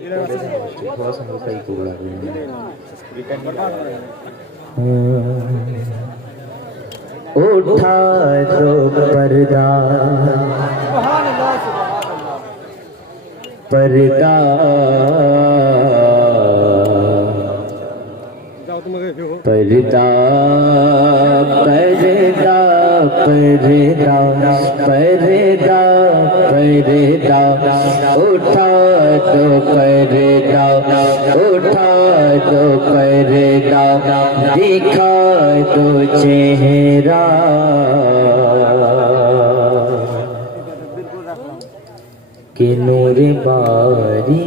تھوڑا سا ہلکا ہی کو بڑھا رہے ہیں اٹھا دو پردہ پردہ پردہ پردہ پردہ پردہ پردہ اٹھا دو پردہ اٹھا دو پردہ دکھا دو چہرہ کہ نور باری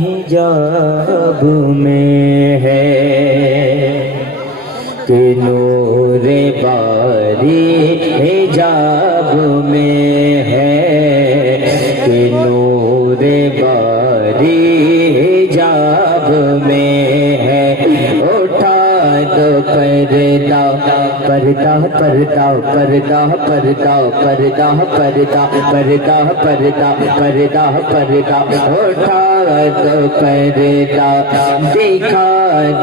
حجاب میں ہے کہ نور باری حجاب میں ہے کہ نور باری حجاب میں ہے اٹھا دو پردہ پردہ پردہ پردہ پردہ پردہ پردہ پردہ پردہ پردہ پردہ اٹھا دو پردہ دکھا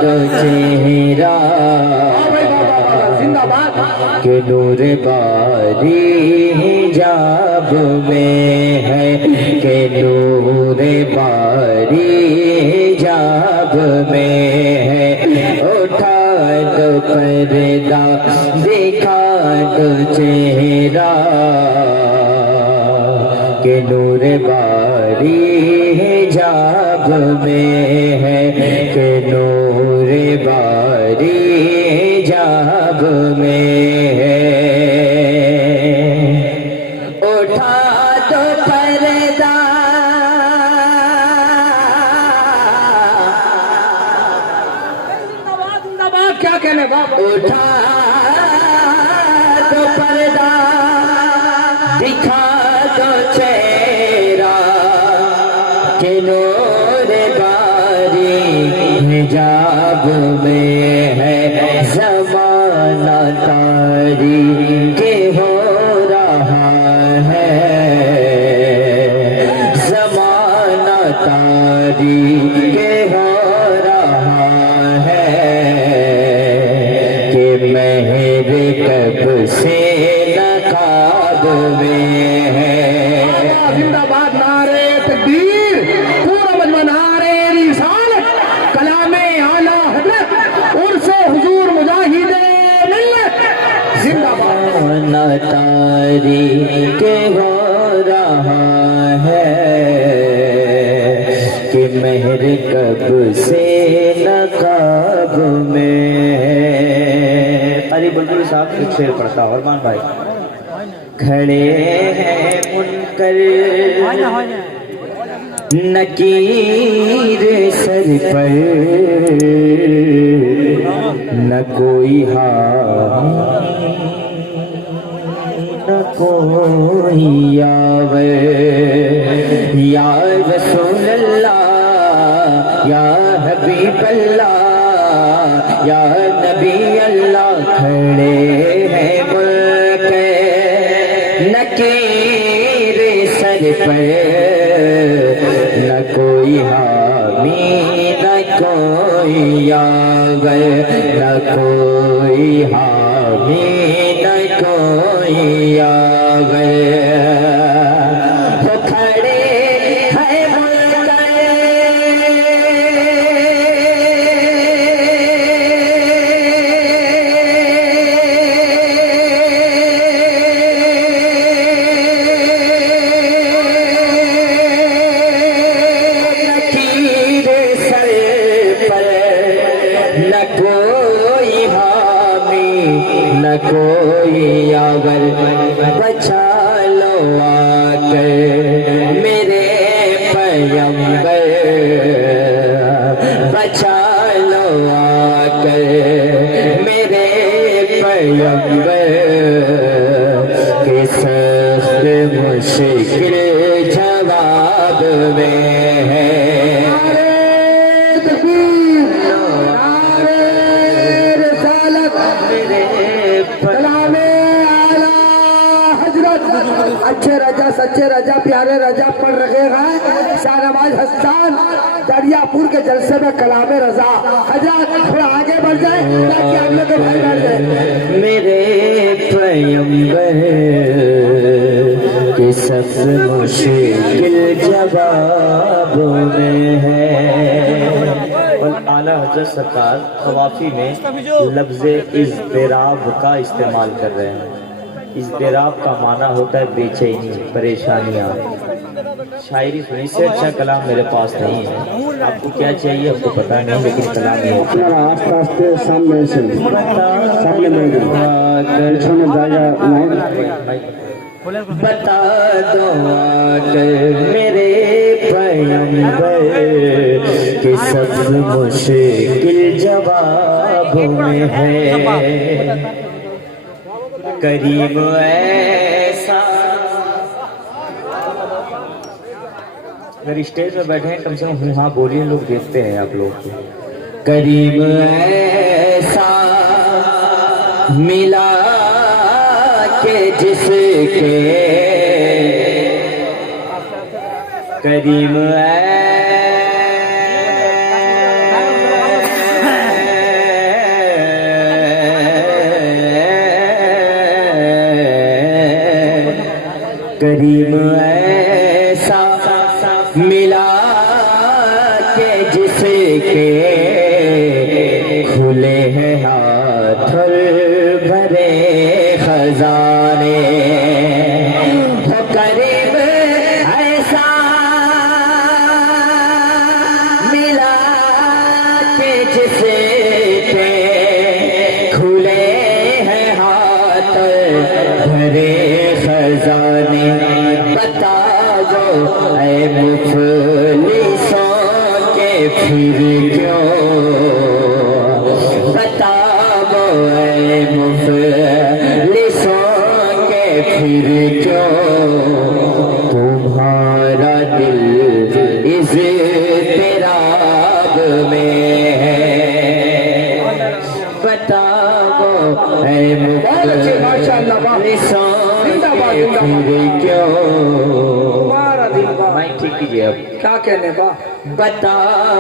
دو چہرہ کہ نور باری حجاب میں ہے کہ نور باری حجاب میں ہے اٹھا دو پردہ دکھا دو چہرہ کہ نور باری حجاب میں ہے کہ نور باری حجاب میں ہے اٹھا دو پردہ کیا کہنے بابا اٹھا دو پردہ دکھا دو چہرہ کہ نور باری حجاب میں ہے زمانہ تاریک ہو رہا ہے زمانہ تاریک ہو رہا ہے کہ مہر کب سے نقاب میں ہے زندہ باد نعرے تکبیر پورا مجمع نعرے رسالت کلام اعلیٰ حضرت عرس حضور مجاہد ملت زندہ باد زمانہ تاریک ہو رہا ہے کہ مہر کب سے نقاب میں ہے قاری بلبل صاحب ایک شعر پڑھتا ارمان بھائی کھڑے ہیں منکر نکیر سر پر نہ کوئی حامی نہ کوئی یاور یا رسول اللہ یا حبیب اللہ یا نبی اللہ کھڑے ہیں ملک نکیر سر پر نہ کوئی حامی نہ کوئی یاور نہ کوئی حامی نہ کوئی یاور وہ کھڑے ہیں ملک کوئی یاور بچا لو آ کر میرے پیغمبر بچا لو آ کر میرے پیغمبر کے سخت مشکل جواب میں ہے سچے رجا پیارے رجا پڑھ رکھے ہیں شاہنواز حسان دریا پور کے جلسے میں کلام رضا. حضرات تھوڑا آگے بڑھ جائیں تاکہ آپ لوگ بھائی بڑھ جائیں. میرے پیغمبر کے سب مشکل جوابوں میں ہے. اور اعلیٰ حضرت سرکار قوافی میں لفظ اضطراب کا استعمال کر رہے ہیں. اضطراب کا معنی ہوتا ہے بے چینی، پریشانیاں. شاعری سنی، اس سے اچھا کلام میرے پاس نہیں ہے. آپ کو کیا چاہیے آپ کو پتہ نہیں، لیکن کلام یہ ہے. آستے آستے سامنے سے سامنے میں پیچھے میں جائے گا. بتا دو آ کر میرے پیغمبر کہ سب مشکل جوابوں میں ہے. کریم ایسا، اگر اسٹیج میں بیٹھے ہیں کم سے کم ہاں بولیے، لوگ دیکھتے ہیں آپ لوگ کو. کریم ایسا ملا کہ جس کے کریم کریم ایسا ملا کہ جس کے کھلے ہیں ہاتھ اور بھرے خزانے. تو کریم ایسا ملا کہ جس کے کھلے ہیں ہاتھ اور بھرے خزانے. بتا دو اے مفلسوں کے پھر کیوں، بتا دو اے مفلسوں کے پھر کیوں تمہارا دل اضطراب میں ہے. بتا دو اے مفلسوں پھر کیوں. ٹھیک کیجیے اب کیا کہنے با. بتا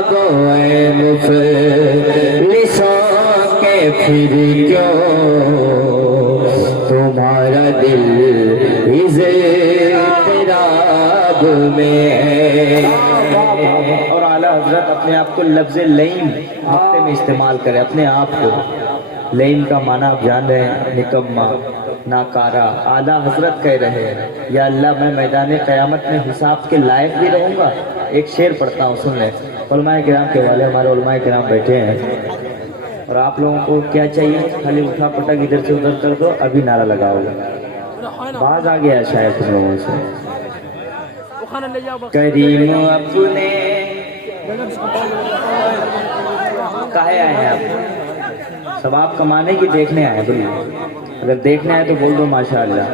دو اے مفلسوں کے پھر کیوں تمہارا دل اضطراب میں ہے. اور اعلیٰ حضرت اپنے آپ کو لفظ لئیم ہفتے میں استعمال کرے. اپنے آپ کو لئیم کا معنی آپ جان رہے ہیں، نکما، ناکارہ. اعلیٰ حضرت کہہ رہے ہیں یا اللہ میں میدان قیامت میں حساب کے لائق بھی رہوں گا. ایک شعر پڑھتا ہوں، سن لیں. علماء کرام کے والے ہمارے علماء کرام بیٹھے ہیں اور آپ لوگوں کو کیا چاہیے، خالی اٹھا پٹک ادھر سے ادھر کر دو. ابھی نعرہ لگاؤ گا، باز آ گیا شاید تم لوگوں سے. کریم اپنے کہے آئے ہیں آپ ثواب کمانے کی، دیکھنے آئے. بولیے اگر دیکھنے آئے تو بول دو ماشاءاللہ.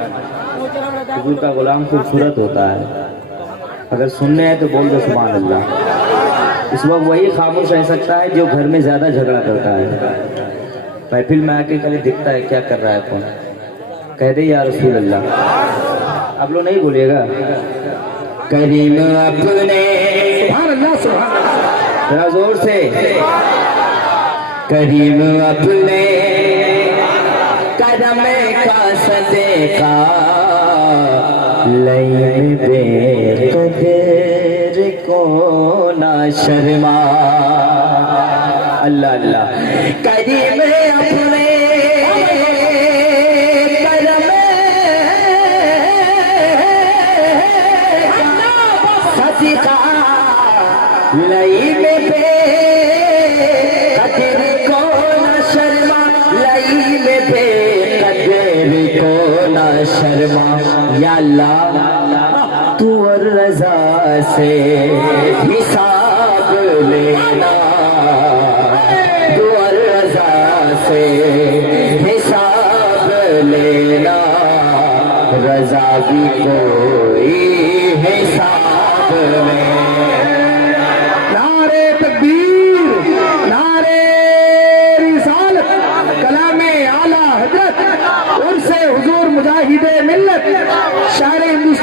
حضور کا غلام خوبصورت ہوتا ہے. اگر سننے آئے تو بول دو سبحان اللہ. اس وقت وہی خاموش رہ سکتا ہے جو گھر میں زیادہ جھگڑا کرتا ہے. محفل میں آ کے خالی دکھتا ہے کیا کر رہا ہے کون. کہہ دے یا رسول اللہ. آپ لوگ نہیں بولیے گا. کریم اپنے ذرا زور سے. کریم اپنے کرم کا صدقہ لئیم بے قدر کو نہ شرما. اللہ اللہ. کریم اپنے کرم صدقہ لئیم بے قدر کو نہ شرما. لئیم بے قدر کو نہ شرما. یا اللہ تو اور رضا سے حساب لینا. تو اور رضا سے حساب لینا. رضا بھی کوئی حساب میں. نعرے تکبیر، نعرے رسالت، کلام اعلیٰ حضرت عرص حضور مجاہد ملت، شاعر ہندوستان.